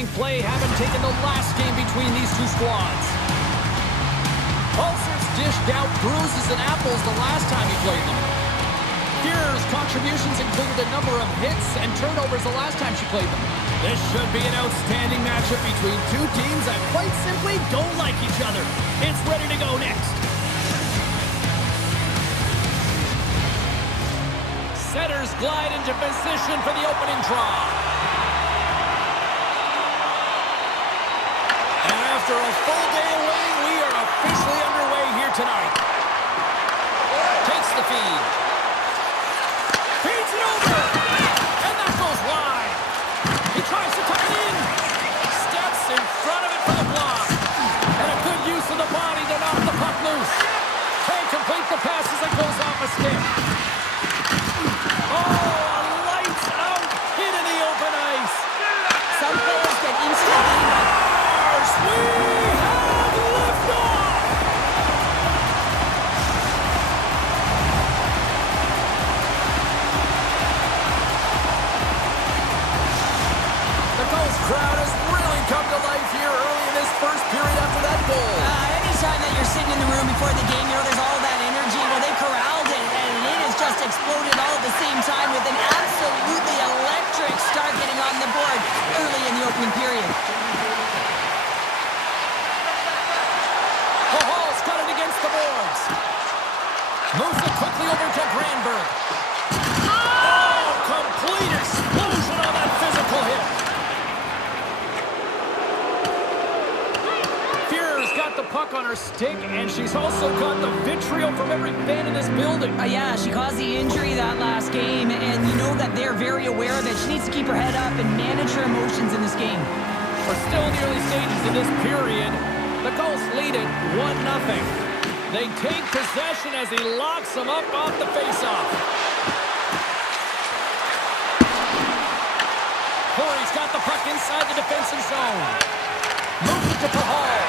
entering play, having taken the last game between these two squads. Pulsers dished out bruises and apples the last time he played them. Fuhrer's contributions included a number of hits and turnovers the last time she played them. This should be an outstanding matchup between two teams that quite simply don't like each other. It's ready to go next. Setters glide into position for the opening draw. And after a full day of waiting, we are officially underway here tonight. Takes the feed. Feeds it over. And that goes wide. He tries to tuck it in. Steps in front of it for the block. And a good use of the body to knock the puck loose. Can't complete the pass as it goes off a stick. Oh, a lights-out hit in the open ice. Some players get into the game. We have liftoff! The Gulls crowd has really come to life here early in this first period after that goal. Anytime that you're sitting in the room before the game, there's all that energy. Well, they corralled it, and it has just exploded all at the same time with an absolutely electric start getting on the board early in the opening period. The boards. Moves it quickly over to Granberg. Oh, complete explosion on that physical hit. Fuhrer's got the puck on her stick, and she's also got the vitriol from every fan in this building. Yeah, she caused the injury that last game, and you know that they're very aware of it. She needs to keep her head up and manage her emotions in this game. We're still in the early stages of this period. The Gulls lead it 1-0. They take possession as he locks them up off the faceoff. Corey's got the puck inside the defensive zone. Moves it to Pahal.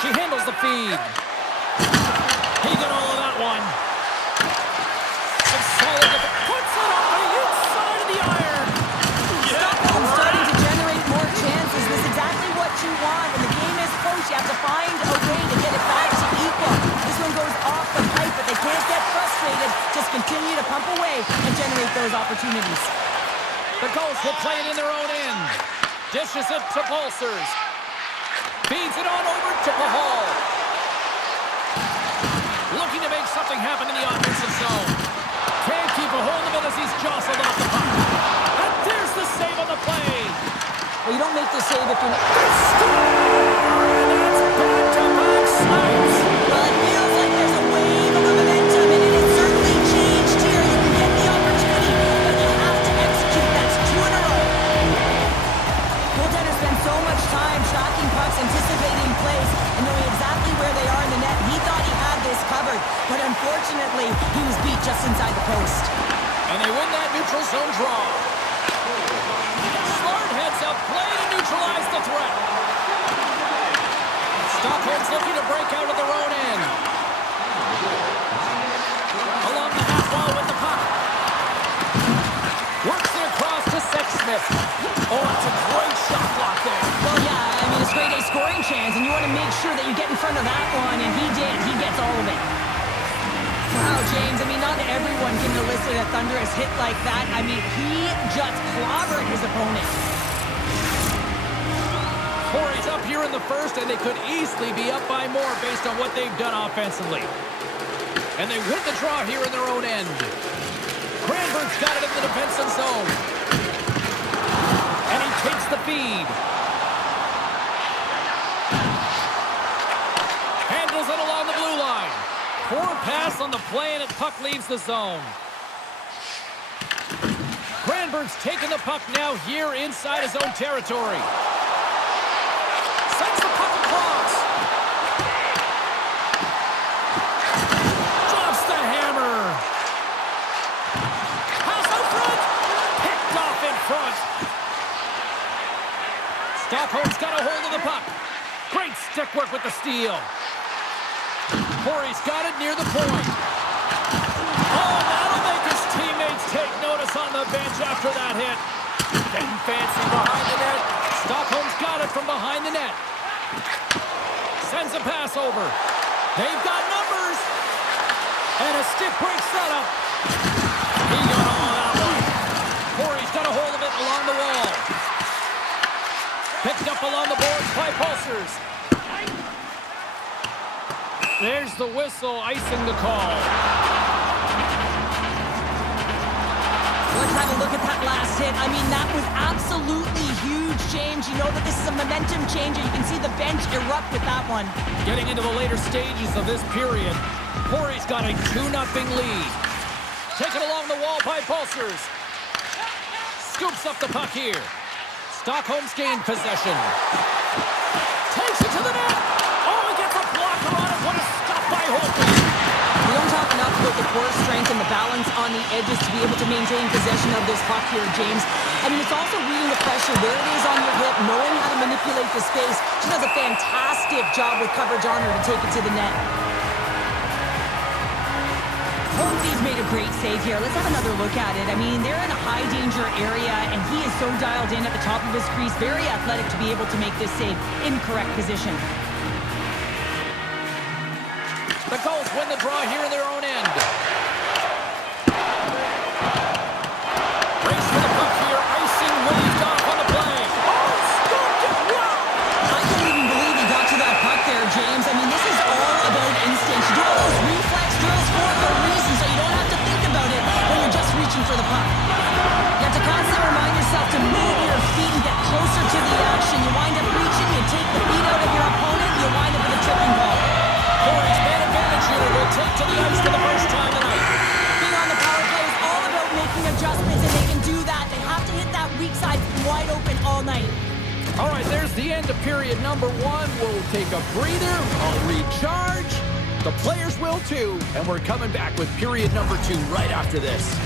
She handles the feed. He got all of that one. Some solid defense. Puts it on the inside of the iron. Stockholm starting to generate more chances. This is exactly what you want. When the game is close, you have to find a way to get it back to equal. This one goes off the pipe, but they can't get frustrated. Just continue to pump away and generate those opportunities. The Gulls will play it in their own end. Dishes it to Pulsers. Feeds it on over to Pahal. Looking to make something happen in the offensive zone. Can't keep a hold of it as he's jostled off the puck. And there's the save on the play. Well, you don't make the save if you're not... And that's back-to-back snaps. Well, it feels like there's a wave of momentum, and it has certainly changed here. You can get the opportunity, but you have to execute. That's 2 in a row. Goaltenders spend so much time tracking pucks, anticipating plays, and knowing exactly where they are in the net. He thought he had this covered, but unfortunately, he was beat just inside the post. And they win that neutral zone draw. Smart heads up, play to neutralize the threat. Stockholm's looking to break out of their own end. Along the half wall with the puck. Works it across to Sexsmith. Oh, it's a great shot block there. Well, yeah, I mean, it's great a scoring chance, and you want to make sure that you get in front of that one, and he did. He gets all of it. Wow, James, I mean, not everyone can elicit a thunderous hit like that. I mean, he just clobbered his opponent. Corey's up here in the first, and they could easily be up by more based on what they've done offensively. And they win the draw here in their own end. Granberg's got it in the defensive zone. And he takes the feed. Handles it along the blue line. Poor pass on the play, and the puck leaves the zone. Granberg's taking the puck now here inside his own territory. Sends the puck across. Drops the hammer. Pass out front. Picked off in front. Stockholm's got a hold of the puck. Great stick work with the steal. Corey's got it near the point. Oh, that'll make his teammates take notice on the bench after that hit. Getting fancy behind the net. from behind the net. Sends a pass over. They've got numbers. And a stick break setup. He got all of that one. Corey's got a hold of it along the wall. Picked up along the boards by Pulsers. There's the whistle, icing the call. Let's have a look at that last hit. I mean, that was absolutely huge, James. You know that this is a momentum changer. You can see the bench erupt with that one. Getting into the later stages of this period, Corey's got a 2-0 lead. Taken along the wall by Pulsers. Scoops up the puck here. Stockholm's gained possession. Takes it to the net. Oh, he gets a blocker on it. What a stop by Holtby. We don't talk enough about the core strength and the balance on the edges to be able to maintain possession of this puck here, James. I mean, it's also reading the pressure, where it is on your hip, knowing how to manipulate the space. She does a fantastic job with coverage on her to take it to the net. Holtby's made a great save here. Let's have another look at it. I mean, they're in a high-danger area, and he is so dialed in at the top of his crease, very athletic to be able to make this save in correct position. The Gulls win the draw here in their own end. Race for the puck here. Icing waved off on the play. Oh, scooped it. Wow. I can't even believe he got to that puck there, James. I mean, this is all about instinct. You do all those reflex drills for a reason, so you don't have to think about it when you're just reaching for the puck. You have to constantly remind yourself to move your feet and get closer to the action. You wind up reaching, you take the feet out of your opponent, you wind up with a tripping ball. Corey's man advantage here will take to the ice for the first time tonight. Being on the power play is all about making adjustments, and they can do that. They have to hit that weak side wide open all night. All right, there's the end of period number 1. We'll take a breather. I'll recharge. The players will too. And we're coming back with period number 2 right after this.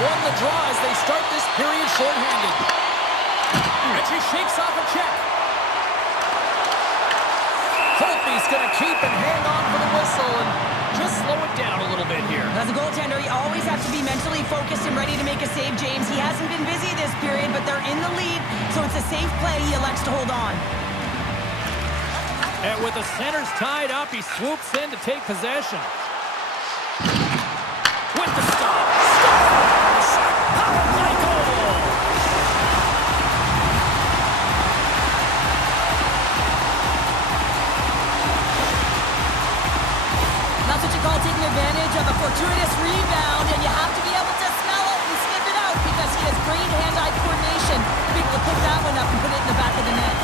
Won the draw as they start this period shorthanded. And she shakes off a check. Holtby's going to keep and hang on for the whistle and just slow it down a little bit here. As a goaltender, you always have to be mentally focused and ready to make a save, James. He hasn't been busy this period, but they're in the lead, so it's a safe play. He elects to hold on. And with the centers tied up, he swoops in to take possession. With the stop. Scores! Power play goal! That's what you call taking advantage of a fortuitous rebound, and you have to be able to smell it and sniff it out because he has great hand-eye coordination to be able to pick that one up and put it in the back of the net.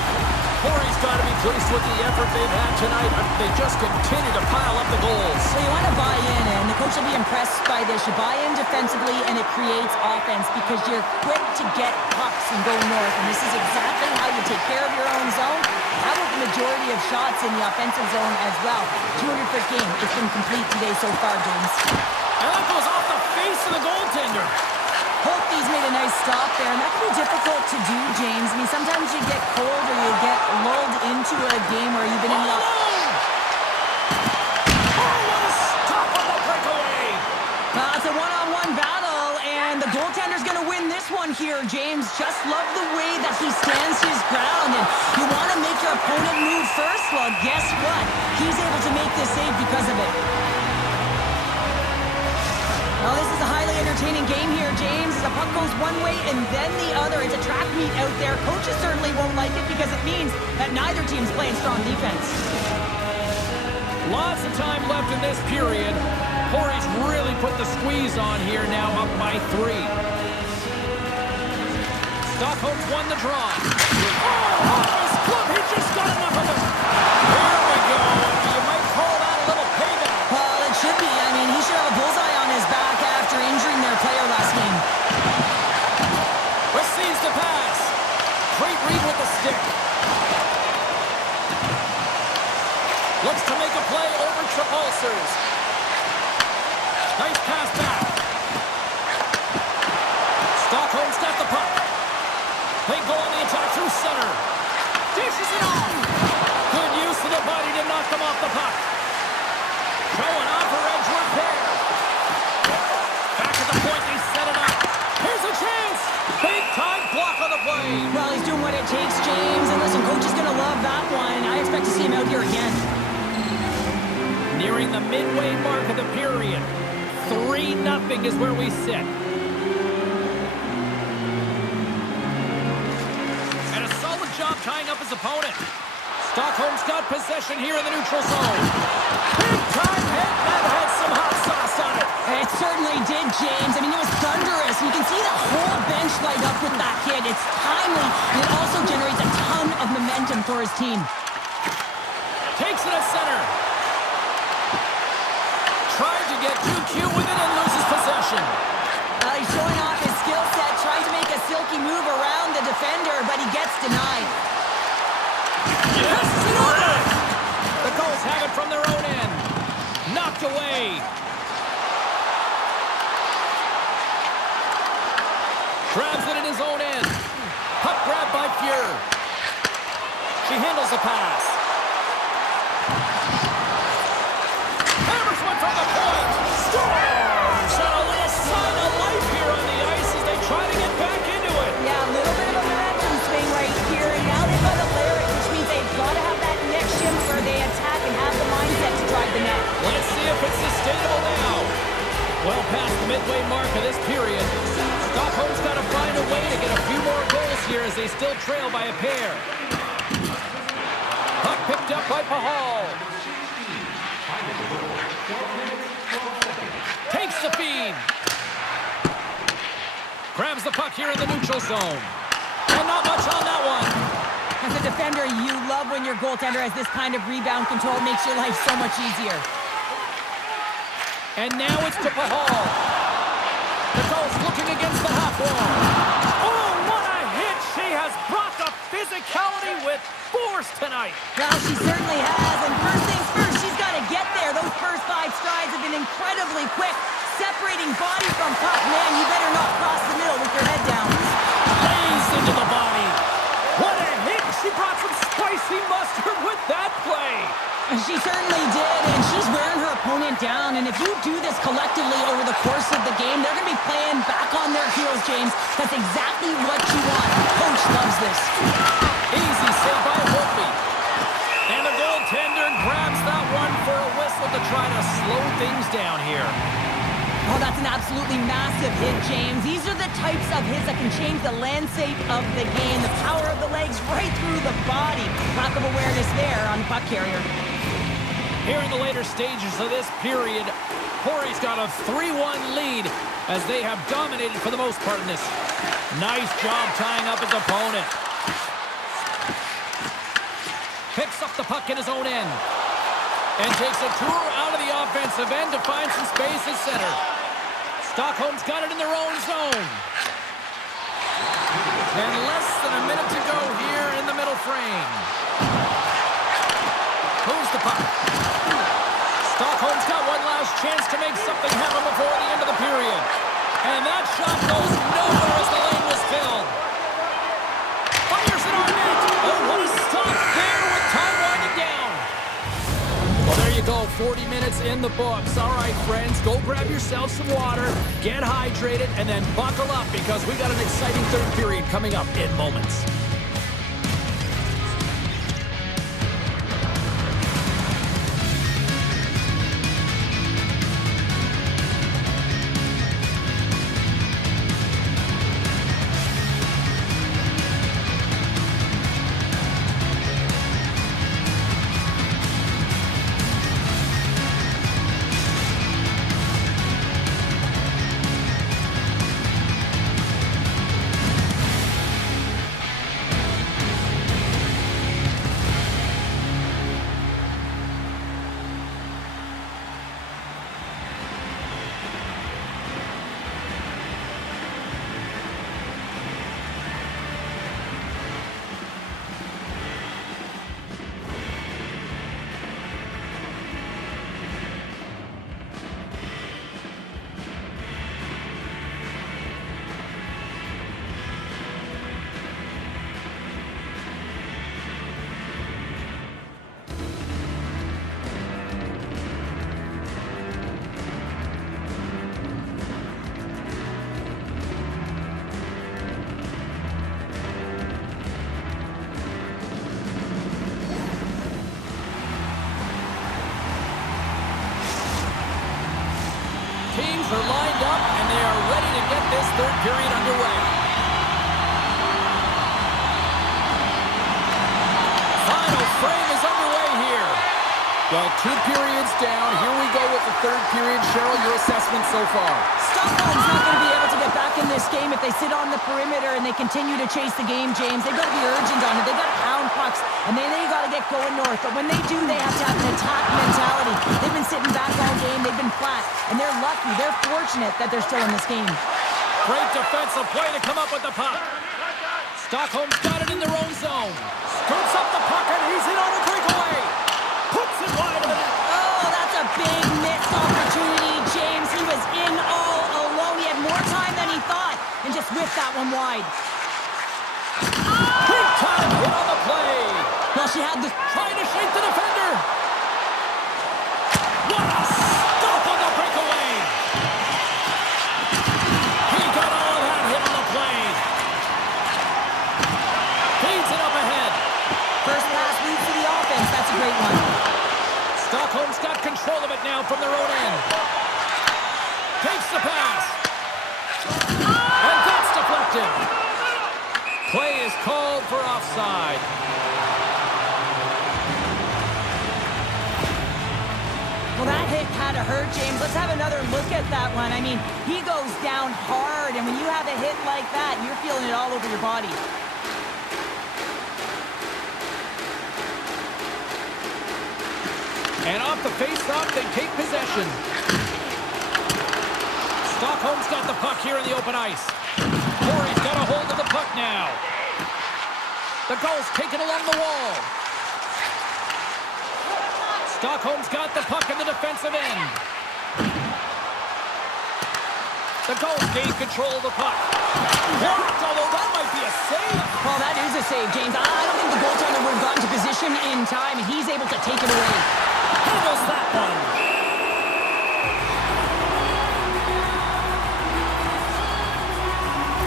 Corey's got to be pleased with the effort they've had tonight. They just continue to pile up the goals. So you want to buy in, and the coach will be impressed by this. You buy in defensively, and it creates offense because you're quick to get pucks and go north. And this is exactly how you take care of your own zone. How about the majority of shots in the offensive zone as well? 200-foot game. It's been complete today so far, James. And that goes off the face of the goaltender. Holtby's made a nice stop there, and that can be difficult to do, James. I mean, sometimes you get cold or you get lulled into a game where you've been in the... Oh, what a stop on the breakaway! It's a one-on-one battle, and the goaltender's going to win this this one here, James. Just love the way that he stands his ground. And you want to make your opponent move first? Well, guess what? He's able to make this save because of it. Well, this is a highly entertaining game here, James. The puck goes one way and then the other. It's a track meet out there. Coaches certainly won't like it because it means that neither team's playing strong defense. Lots of time left in this period. Corey's really put the squeeze on here now, up by 3. Stockholm's won the draw. Oh, off his glove. He just got enough of it. Here we go. You might call that a little payback. Well, it should be. I mean, he should have a bullseye on his back after injuring their player last game. Receives the pass. Great read with the stick. Looks to make a play over Tripulsers. Nice pass back. Stockholm's got the puck. They go on the attack through center. Dishes it off. Good use of the body to knock them off the puck. Showing off her edge repair. Back at the point, they set it up. Here's a chance. Big time block on the play. Well, he's doing what it takes, James. And listen, coach is going to love that one. I expect to see him out here again. Nearing the midway mark of the period. 3-0 is where we sit. And a solid job tying up his opponent. Stockholm's got possession here in the neutral zone. Big time hit. That had some hot sauce on it. It certainly did, James. I mean, it was thunderous. You can see the whole bench light up with that hit. It's timely, and it also generates a ton of momentum for his team. Takes it at center. Trying to get too cute with it and loses possession. He's showing off his skill set, trying to make a silky move around the defender, but he gets denied. Yes, denied! The Gulls have it from their own end. Knocked away. Grabs it in his own end. Puck grab by Fuhr. She handles the pass. Hammers one from the point. Storms! And a little sign of life here on the ice as they try to get back into it. Yeah, a little bit of a momentum swing right here, and now they've got to layer it, which means they've got to have that next shift where they attack and have the mindset to drive the net. Let's see if it's sustainable now. Well past the midway mark of this period, Stockholm's got to find a way to get a few more goals here as they still trail by a pair. Puck picked up by Pahal. Takes the feed. Grabs the puck here in the neutral zone. And not much on that one. As a defender, you love when your goaltender has this kind of rebound control. It makes your life so much easier. And now it's to Pahal. The Gulls looking against the half wall. Oh, what a hit! She has brought the physicality with force tonight. Well, she certainly has. And first things first, she's got to get there. Those first 5 strides have been incredibly quick. Separating body from puck. Man, you better not cross the middle with your head down. Lays into the body. What a hit! She brought some spicy mustard with that play. She certainly did, and she's wearing her opponent down. And if you do this collectively over the course of the game, they're going to be playing back on their heels, James. That's exactly what you want. Coach loves this. Easy save by Holtby. And the goaltender grabs that one for a whistle to try to slow things down here. Oh, that's an absolutely massive hit, James. These are the types of hits that can change the landscape of the game. The power of the legs right through the body. Lack of awareness there on the puck carrier. Here in the later stages of this period, Corey's got a 3-1 lead as they have dominated for the most part in this. Nice job tying up his opponent. Picks up the puck in his own end. And takes a tour out of the offensive end to find some space at center. Stockholm's got it in their own zone. And less than a minute to go here in the middle frame. Moves the puck. Stockholm's got one last chance to make something happen before the end of the period. And that shot goes nowhere as the lane was filled. Fires it on net. Oh, what a stop there with time winding down. Well, there you go. 40 minutes in the books. All right, friends, go grab yourself some water, get hydrated, and then buckle up because we got an exciting third period coming up in moments. Teams are lined up, and they are ready to get this third period underway. Final frame is underway here. Well, 2 periods down. Here we go with the third period. Cheryl, your assessment so far? Stockholm's not going to be able to get back in this game if they sit on the perimeter and they continue to chase the game, James. They've got to be urgent on it. They've got to pound pucks, and they got to get going north. But when they do, they have to have an attack mentality. They've been sitting back all game. They've been flat, and they're lucky. They're fortunate that they're still in this game. Great defensive play to come up with the puck. Stockholm's got it in their own zone. Scoops up the puck, and he's in on a breakaway. Puts it wide of the net. Oh, that's a big missed opportunity, James. He was in all alone. He had more time than he thought, and just whipped that one wide. Big time hit on the play. Well, she had the... Trying to shake the defender. What a stop on the breakaway. He got all of that hit on the play. Feeds it up ahead. First pass leads to the offense. That's a great one. Stockholm's got control of it now from their own end. Takes the pass. And that's deflected. Play is called for offside. Well, that hit had to hurt, James. Let's have another look at that one. I mean, he goes down hard, and when you have a hit like that, you're feeling it all over your body. And off the face-off, they take possession. Stockholm's got the puck here in the open ice. Corey's got a hold of the puck now. The goal's taken along the wall. Stockholm's got the puck in the defensive end. The goal's gained control of the puck. Blocked, although that might be a save. Well, that is a save, James. I don't think the goaltender would have gotten to position in time, and he's able to take it away. Handles that one.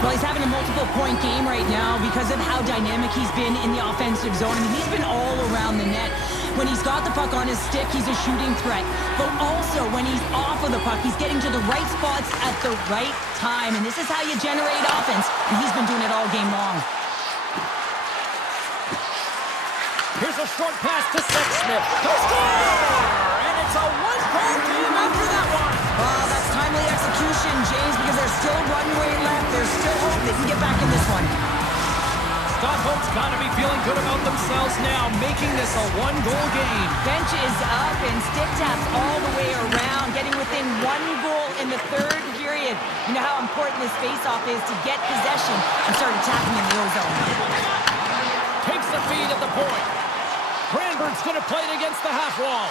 Well, he's having a multiple-point game right now because of how dynamic he's been in the offensive zone. I mean, he's been all around the net. When he's got the puck on his stick, he's a shooting threat. But also, when he's off of the puck, he's getting to the right spots at the right time. And this is how you generate offense. And he's been doing it all game long. Here's a short pass to Sexsmith. To score! And it's a one-goal game after that one. That's timely execution, James, because there's still runway left. There's still hope they can get back in this one. Stockholm's got to be feeling good about themselves now, making this a one-goal game. Bench is up and stick taps all the way around, getting within 1 goal in the third period. You know how important this face-off is to get possession and start attacking in the O-zone. Takes the feed at the point. Granberg's going to play it against the half wall.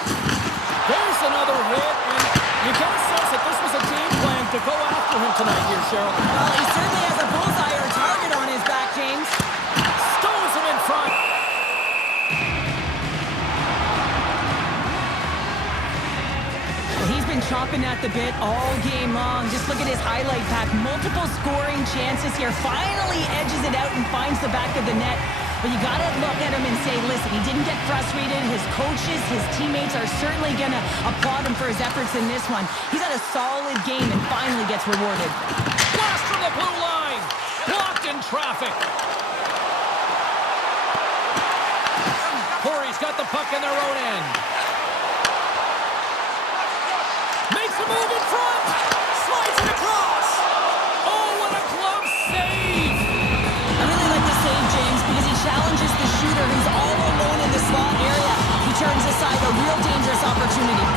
There's another hit, and you get a sense that this was a game plan to go after him tonight here, Cheryl. Well, he certainly has a bullseye or a target on his back, James. Stones him in front. the bit all game long. Just look at his highlight pack. Multiple scoring chances here. Finally edges it out and finds the back of the net. But you got to look at him and say, listen, he didn't get frustrated. His coaches, his teammates are certainly going to applaud him for his efforts in this one. He's had a solid game and finally gets rewarded. Blast from the blue line. Blocked in traffic. Corey's got the puck in their own end. Makes a move in front. Slides it across. Oh, what a glove save. I really like the save, James, because he challenges the shooter who's all alone in the slot area. He turns aside a real dangerous opportunity.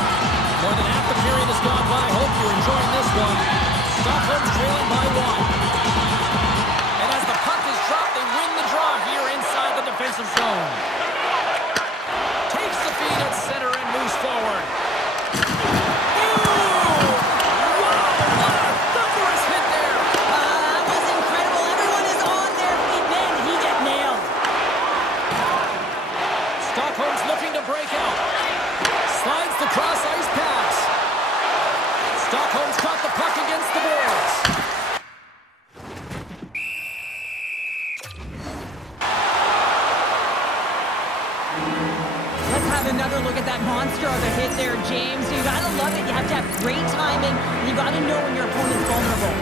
More than half the period has gone by. Hope you're enjoying this one. Stockholm's trailing by 1. And as the puck is dropped, they win the draw here inside the defensive zone. Takes the feed at center and moves forward. Break out. Slides the cross-ice pass. Stockholm's got the puck against the boards. Let's have another look at that monster of a hit there, James. You gotta love it. You have to have great timing. And you gotta know when your opponent's vulnerable.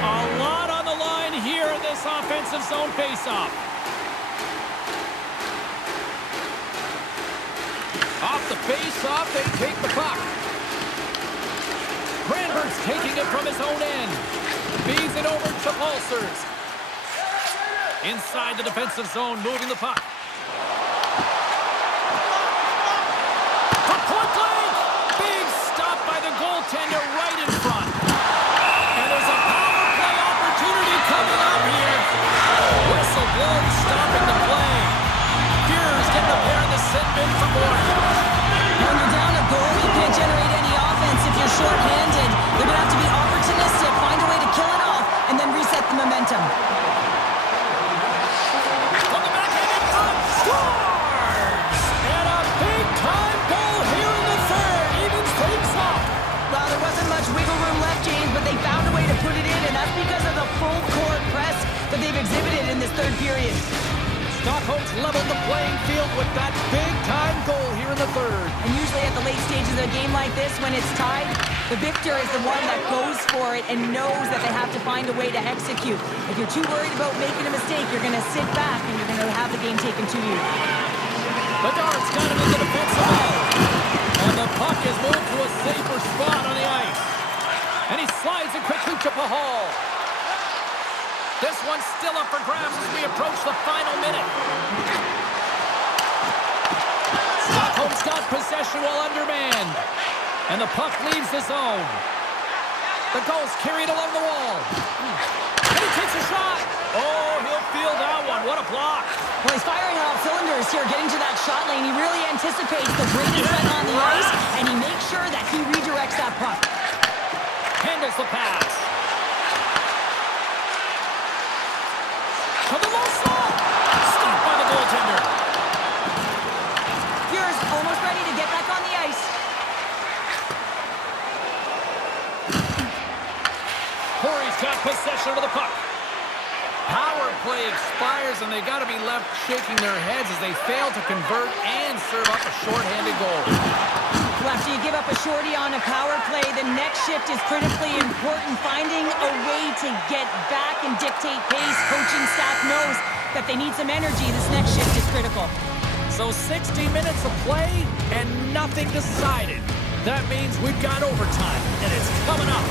A lot on the line here in this offensive zone faceoff. Off the face-off, they take the puck. Granberg's taking it from his own end. Feeds it over to Pulsers. Inside the defensive zone, moving the puck. For point blank! Big stop by the goaltender right in front. And there's a power play opportunity coming up here. Whistle blows, stopping the play. Fuhrer's getting the pair in the sit bin for more. When you're down a goal, you can't generate any offense if you're short-handed. They're going to have to be opportunistic, find a way to kill it off, and then reset the momentum. From the backhand in front, scores! And a big-time goal here in the third. Evens things up. Well, there wasn't much wiggle room left, James, but they found a way to put it in, and that's because of the full-court press that they've exhibited in this third period. Stockholm's leveled the playing field with that big-time goal here in the third. And usually at the late stages of a game like this, when it's tied, the victor is the one that goes for it and knows that they have to find a way to execute. If you're too worried about making a mistake, you're going to sit back and you're going to have the game taken to you. Bedard's got him in the defensive zone. And the puck is moved to a safer spot on the ice. And he slides it quickly to Pahal. This one's still up for grabs as we approach the final minute. Stockholm's got possession while undermanned. And the puck leaves the zone. The goal's carried along the wall. And he takes a shot. Oh, he'll feel that one. What a block. Well, he's firing on all cylinders here, getting to that shot lane. He really anticipates the Brady run on the ice, and he makes sure that he redirects that puck. Handles the pass. From the low slot. Stopped by the goaltender. Fuhrer's almost ready to get back on the ice. Corey's got possession of the puck. Power play expires, and they got to be left shaking their heads as they fail to convert and serve up a shorthanded goal. Well, after you give up a shorty on a power play, the next shift is critically important. Finding a way to get back and dictate pace. Coaching staff knows that they need some energy. This next shift is critical. So 60 minutes of play and nothing decided. That means we've got overtime, and it's coming up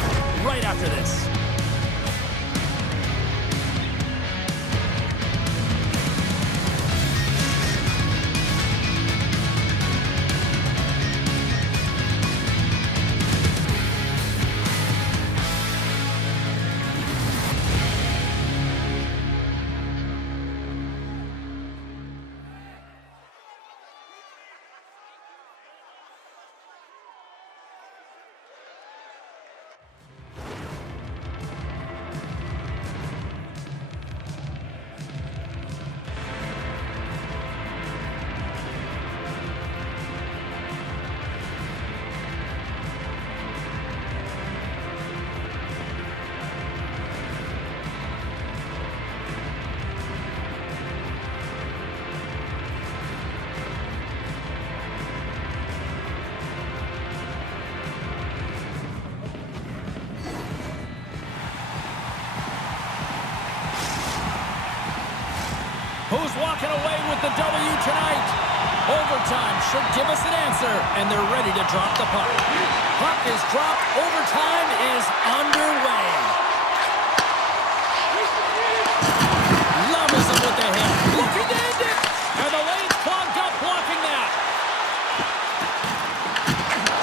right after this. Who's walking away with the W tonight? Overtime should give us an answer, and they're ready to drop the puck. Puck is dropped. Overtime is underway. Levels it with the hit. Looking to end it. And the lane's clogged up blocking that.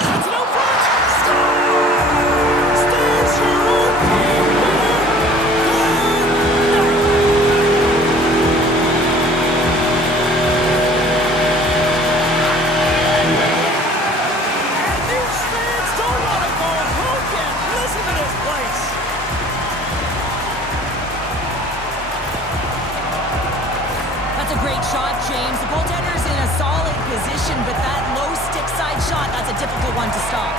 Sets it out front. Scores! Stands your own game winner. And these fans don't want to go home yet. Listen to this place. That's a great shot, James. The goaltender's in a solid position, but that low stick side shot, that's a difficult one to stop.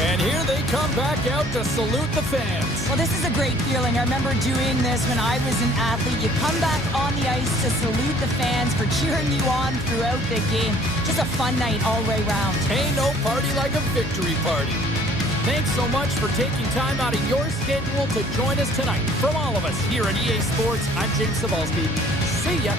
And here they come back out to salute the fans. Well, this is a great feeling. I remember doing this when I was an athlete. You come back on the ice to salute the fans for cheering you on throughout the game. Just a fun night all the way round. Ain't no party like a victory party. Thanks so much for taking time out of your schedule to join us tonight. From all of us here at EA Sports, I'm James Cebulski. See ya.